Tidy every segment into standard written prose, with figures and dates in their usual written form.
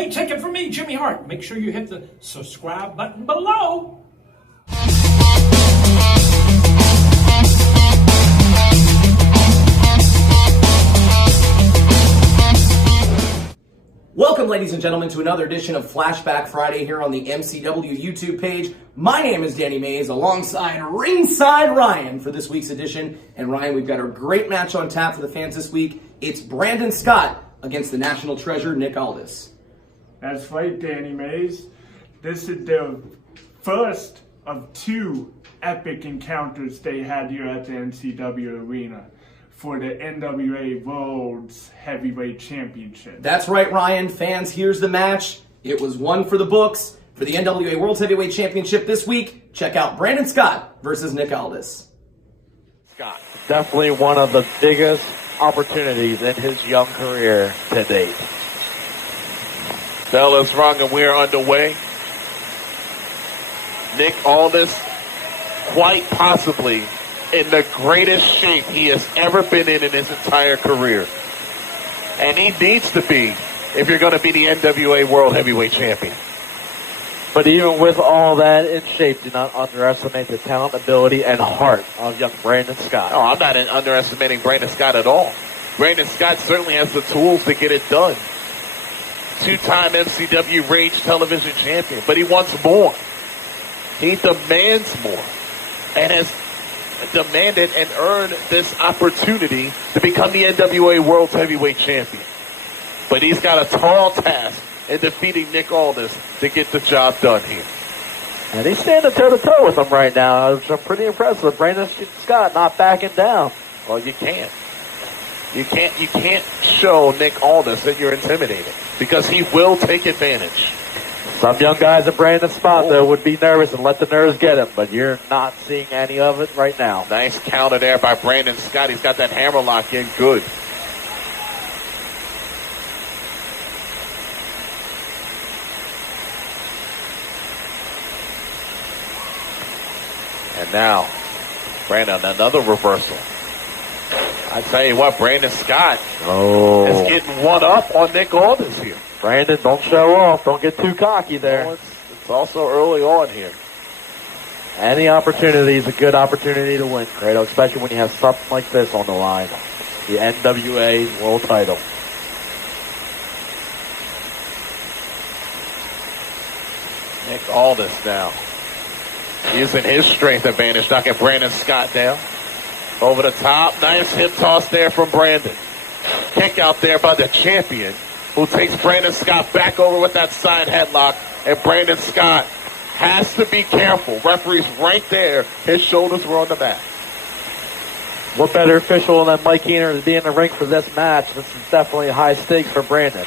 Hey, take it from me, Jimmy Hart. Make sure you hit the subscribe button below. Welcome, ladies and gentlemen, to another edition of Flashback Friday here on the MCW YouTube page. My name is Danny Mays, alongside Ringside Ryan for this week's edition. And Ryan, we've got a great match on tap for the fans this week. It's Brandon Scott against the national treasure, Nick Aldis. That's right, Danny Mays. This is the first of two epic encounters they had here at the NCW Arena for the NWA World's Heavyweight Championship. That's right, Ryan. Fans, here's the match. It was one for the books. For the NWA World's Heavyweight Championship this week, check out Brandon Scott versus Nick Aldis. Scott, definitely one of the biggest opportunities in his young career to date. Bell is rung and we're underway. Nick Aldis, quite possibly in the greatest shape he has ever been in his entire career. And he needs to be if you're going to be the NWA World Heavyweight Champion. But even with all that in shape, do not underestimate the talent, ability, and heart of young Brandon Scott. No, I'm not underestimating Brandon Scott at all. Brandon Scott certainly has the tools to get it done. Two-time MCW Rage Television Champion, but he wants more. He demands more and has demanded and earned this opportunity to become the NWA World Heavyweight Champion. But he's got a tall task in defeating Nick Aldis to get the job done here. And he's standing toe-to-toe with him right now, which I'm pretty impressed with. Brandon Scott not backing down. Well, you can't. You can't show Nick Aldis that you're intimidated because he will take advantage. Some young guys at Brandon's spot, though, would be nervous and let the nerves get him, but you're not seeing any of it right now. Nice counter there by Brandon Scott. He's got that hammerlock in good. And now, Brandon, another reversal. I tell you what, Brandon Scott is getting one up on Nick Aldis here. Brandon, don't show off. Don't get too cocky there. Well, it's also early on here. Any opportunity is a good opportunity to win, Credo, especially when you have something like this on the line. The NWA World title. Nick Aldis now using his strength advantage, knocking Brandon Scott down. Over the top, nice hip toss there from Brandon. Kick out there by the champion, who takes Brandon Scott back over with that side headlock. And Brandon Scott has to be careful. Referee's right there. His shoulders were on the mat. What better official than Mike Keener to be in the ring for this match? This is definitely high stakes for Brandon.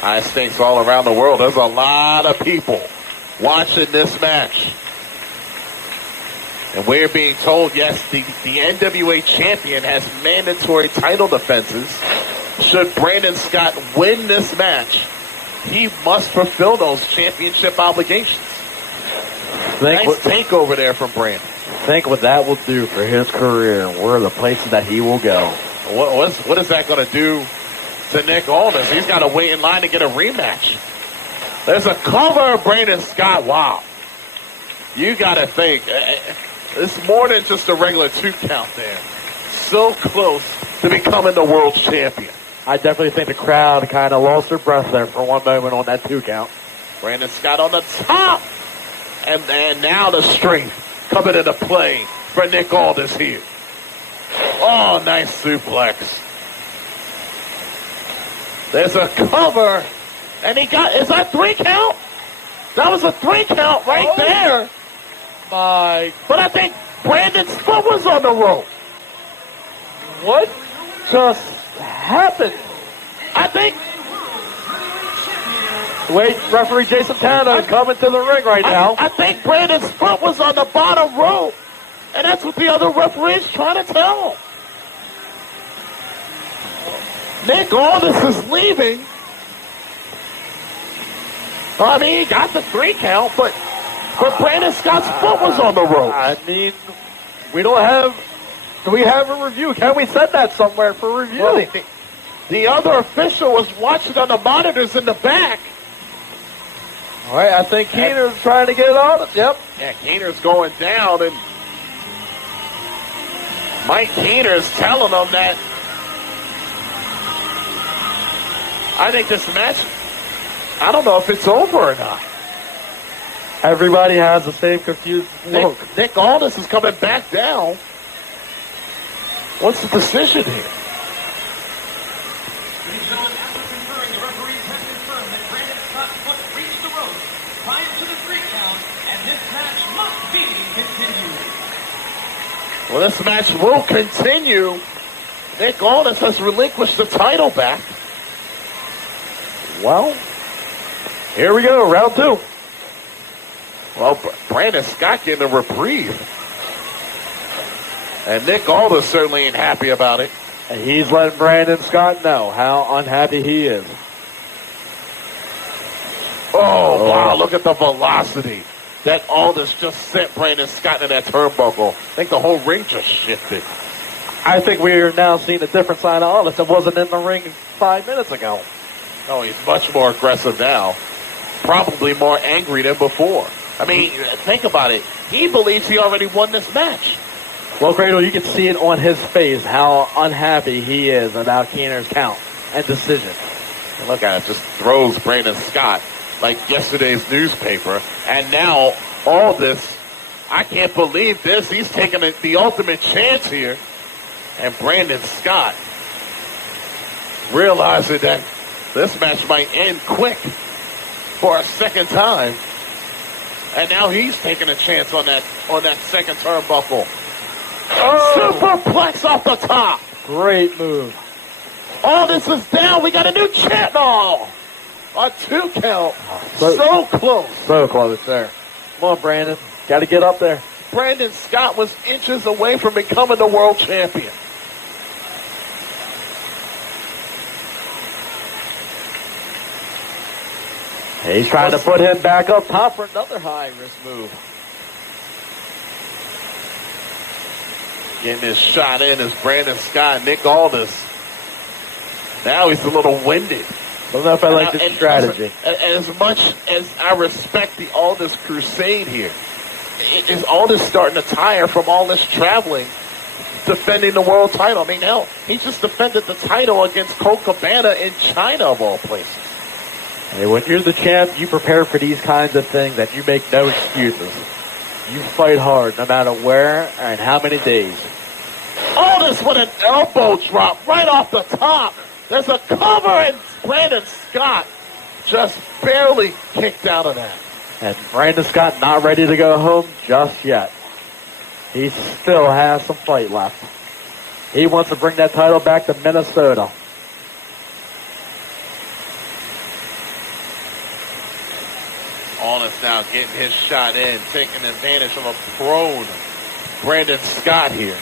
High stakes all around the world. There's a lot of people watching this match. And we're being told, yes, the NWA champion has mandatory title defenses. Should Brandon Scott win this match, he must fulfill those championship obligations. Nice takeover there from Brandon. Think what that will do for his career and where the places that he will go. What is that going to do to Nick Aldis? He's got to wait in line to get a rematch. There's a cover of Brandon Scott. Wow. You got to think. It's more than just a regular 2 count there. So close to becoming the world champion. I definitely think the crowd kind of lost their breath there for one moment on that 2 count. Brandon Scott on the top. And now the strength coming into play for Nick Aldis here. Oh, nice suplex. There's a cover. And is that 3 count? That was a 3 count right there. But I think Brandon's foot was on the rope. What just happened? I think. Wait, referee Jason Tanner coming to the ring right now. I think Brandon's foot was on the bottom rope. And that's what the other referee is trying to tell him. Nick Aldis is leaving. I mean, he got the 3 count, but Brandon Scott's foot was on the rope. I mean, we don't have. Do we have a review? Can we set that somewhere for review? Well, The other official was watching on the monitors in the back. All right, I think Keener's trying to get it on. Yep. Yeah, Keener's going down, and Mike Keener's telling them that I think this match, I don't know if it's over or not. Everybody has the same confused look. Nick Aldis is coming back down. What's the decision here? Ladies and gentlemen, after conferring, the referees have confirmed that Brandon Scott's foot reached the ropes prior to the 3 count, and this match must be continued. Well, this match will continue. Nick Aldis has relinquished the title back. Well, here we go, round 2. Well, Brandon Scott getting a reprieve. And Nick Aldis certainly ain't happy about it. And he's letting Brandon Scott know how unhappy he is. Oh, wow, look at the velocity that Aldis just sent Brandon Scott in that turnbuckle. I think the whole ring just shifted. I think we are now seeing a different side of Aldis that wasn't in the ring 5 minutes ago. Oh, he's much more aggressive now. Probably more angry than before. I mean, think about it. He believes he already won this match. Well, Cradle, you can see it on his face how unhappy he is about Keener's count and decision. And look at it. Just throws Brandon Scott like yesterday's newspaper. And now all this, I can't believe this. He's taking the ultimate chance here. And Brandon Scott realizing that this match might end quick for a second time. And now he's taking a chance on that second turnbuckle. Oh. Superplex off the top. Great move. Oh, this is down. We got a new champ. Oh, a 2 count. So close. So close there. Come on, Brandon. Got to get up there. Brandon Scott was inches away from becoming the world champion. He's trying to put him back up top for another high-risk move. Getting his shot in is Brandon Scott, Nick Aldis. Now he's a little winded. I don't know if I like this strategy. As much as I respect the Aldis crusade here, is Aldis starting to tire from all this traveling, defending the world title? I mean, hell, he just defended the title against Colt Cabana in China, of all places. Hey, when you're the champ, you prepare for these kinds of things and you make no excuses. You fight hard no matter where and how many days. Aldis with an elbow drop right off the top. There's a cover and Brandon Scott just barely kicked out of that. And Brandon Scott not ready to go home just yet. He still has some fight left. He wants to bring that title back to Minnesota. Aldis now getting his shot in, taking advantage of a prone Brandon Scott here.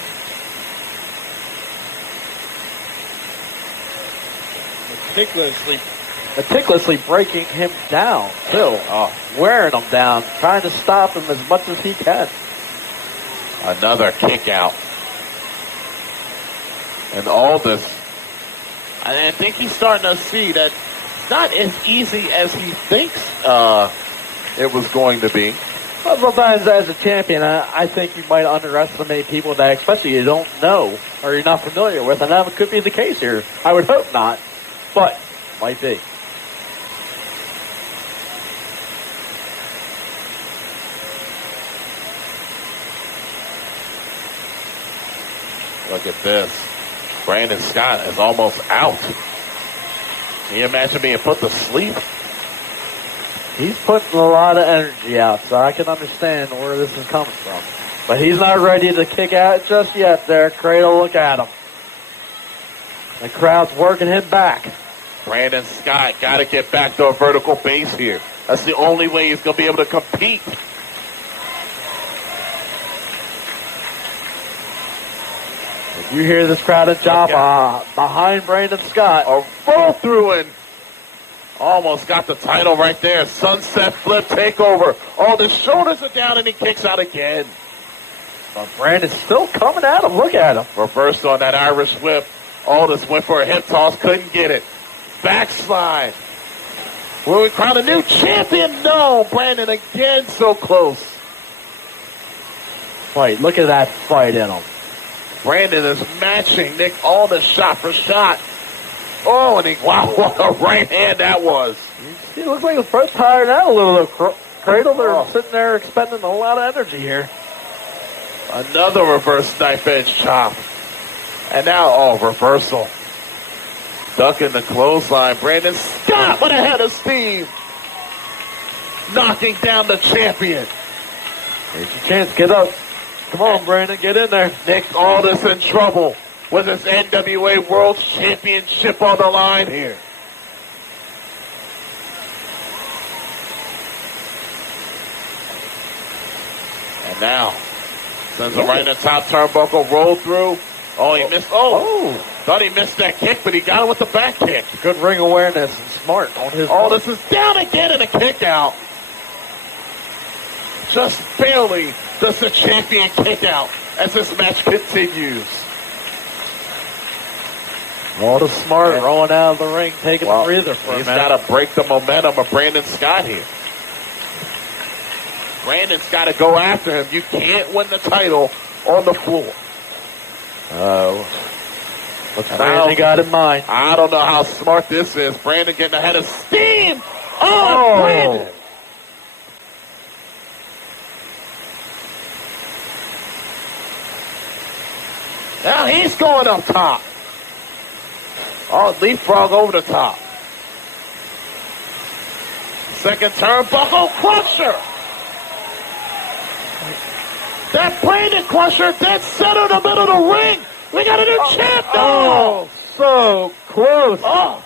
Meticulously breaking him down, too. Wearing him down, trying to stop him as much as he can. Another kick out. And Aldis, I think he's starting to see that it's not as easy as he thinks it was going to be. Well, sometimes as a champion, I think you might underestimate people that especially you don't know or you're not familiar with, and that could be the case here. I would hope not, but might be. Look at this. Brandon Scott is almost out. Can you imagine being put to sleep? He's putting a lot of energy out, so I can understand where this is coming from. But he's not ready to kick out just yet there. Cradle, look at him. The crowd's working him back. Brandon Scott got to get back to a vertical base here. That's the only way he's going to be able to compete. If you hear this crowd of chop behind Brandon Scott. A roll through and almost got the title right there. Sunset flip takeover. Oh, the shoulders are down and he kicks out again. But Brandon's still coming at him. Look at him. Reversed on that Irish whip. Aldis went for a hip toss, couldn't get it. Backslide. Will we crown a new champion? No. Brandon again so close. Fight. Look at that fight in him. Brandon is matching Nick Aldis shot for shot. Oh, and wow, what a right hand that was. He looks like he's first tired out a little bit. Cradle, they're sitting there expending a lot of energy here. Another reverse knife edge chop. And now, reversal. Ducking the clothesline. Brandon Scott with a head of steam. Knocking down the champion. Here's your chance. Get up. Come on, Brandon. Get in there. Nick Aldis in trouble with his NWA World Championship on the line here. And now, sends him right in the top turnbuckle, roll through. Oh, he missed. Thought he missed that kick, but he got it with the back kick. Good ring awareness and smart on his. Aldis is down again in a kick out. Just barely does the champion kick out as this match continues. Aldis smart, rolling out of the ring, taking a breather for a minute. He's got to break the momentum of Brandon Scott here. Brandon's got to go after him. You can't win the title on the floor. What's Brandon got in mind? I don't know how smart this is. Brandon getting ahead of steam. Oh, Brandon. Now he's going up top. Oh, leapfrog over the top. Second turnbuckle crusher. That Brandon crusher dead center in the middle of the ring. We got a new champ. Oh, so close. Oh.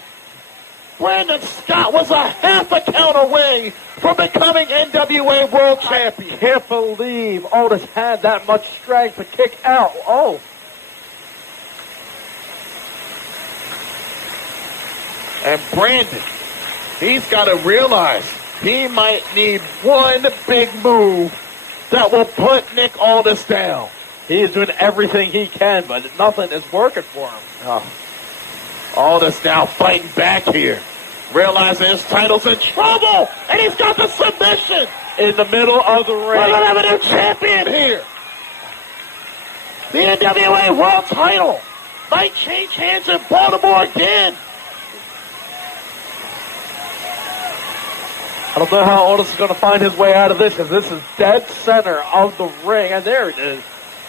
Brandon Scott was a half a count away from becoming NWA World Champion. I can't believe Aldis had that much strength to kick out. Oh. And Brandon, he's got to realize he might need one big move that will put Nick Aldis down. He is doing everything he can, but nothing is working for him. Aldis now fighting back here. Realizing his title's in trouble, and he's got the submission in the middle of the ring. We're going to have a new champion here. The NWA World title might change hands in Baltimore again. I don't know how Aldis is going to find his way out of this, because this is dead center of the ring, and there it is.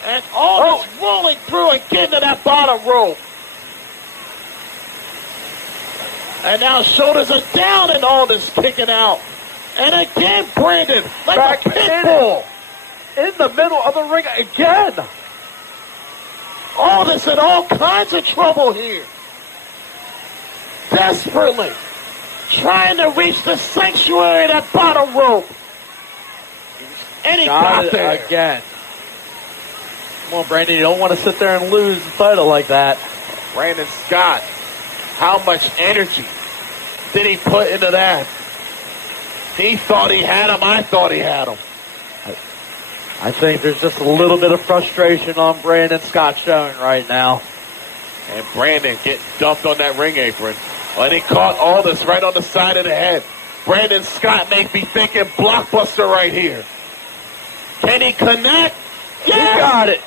And Aldis rolling through and getting to that bottom rope. And now shoulders are down and Aldis kicking out. And again, Brandon, like back a pit bull. In the middle of the ring again. Aldis in all kinds of trouble here. Desperately trying to reach the sanctuary, that bottom rope. And he got there. Again. Come on, Brandon, you don't want to sit there and lose the title like that. Brandon Scott, how much energy did he put into that? He thought he had him. I thought he had him. I think there's just a little bit of frustration on Brandon Scott showing right now. And Brandon getting dumped on that ring apron. And he caught Aldis right on the side of the head. Brandon Scott may be thinking blockbuster right here. Can he connect? Yes! He got it.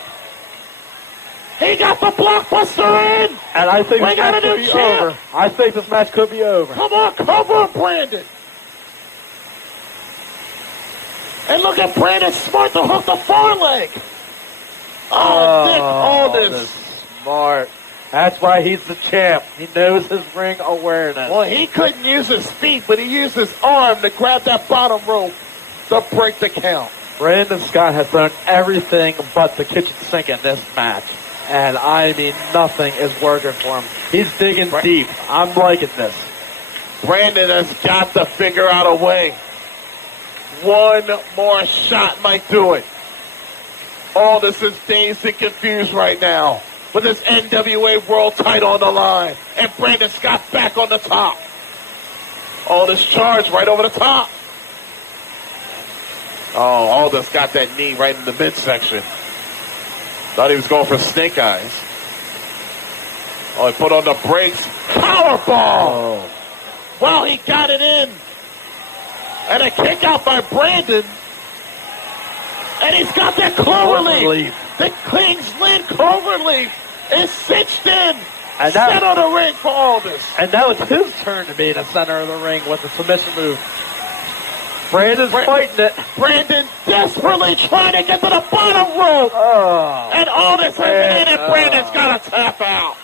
He got the blockbuster in. And I think this match could be over. I think this match could be over. Come on, cover him, Brandon. And look at Brandon smart to hook the foreleg. Nick Aldis. Smart. That's why he's the champ. He knows his ring awareness. Well, he couldn't use his feet, but he used his arm to grab that bottom rope to break the count. Brandon Scott has done everything but the kitchen sink in this match. And I mean, nothing is working for him. He's digging deep. I'm liking this. Brandon has got to figure out a way. One more shot might do it. Aldis is dazed and confused right now with his NWA World title on the line. And Brandon Scott back on the top. Aldis charged right over the top. Oh, Aldis got that knee right in the midsection. Thought he was going for snake eyes. Oh, he put on the brakes. Powerball! Oh. Well, he got it in. And a kick out by Brandon. And he's got that cloverleaf. The Kingsland cloverleaf is cinched in. And center of the ring for Aldis. And now it's his turn to be in the center of the ring with the submission move. Brandon's fighting it. Brandon desperately trying to get to the bottom rope. Oh. And Aldis has it in, and Brandon's got to tap out.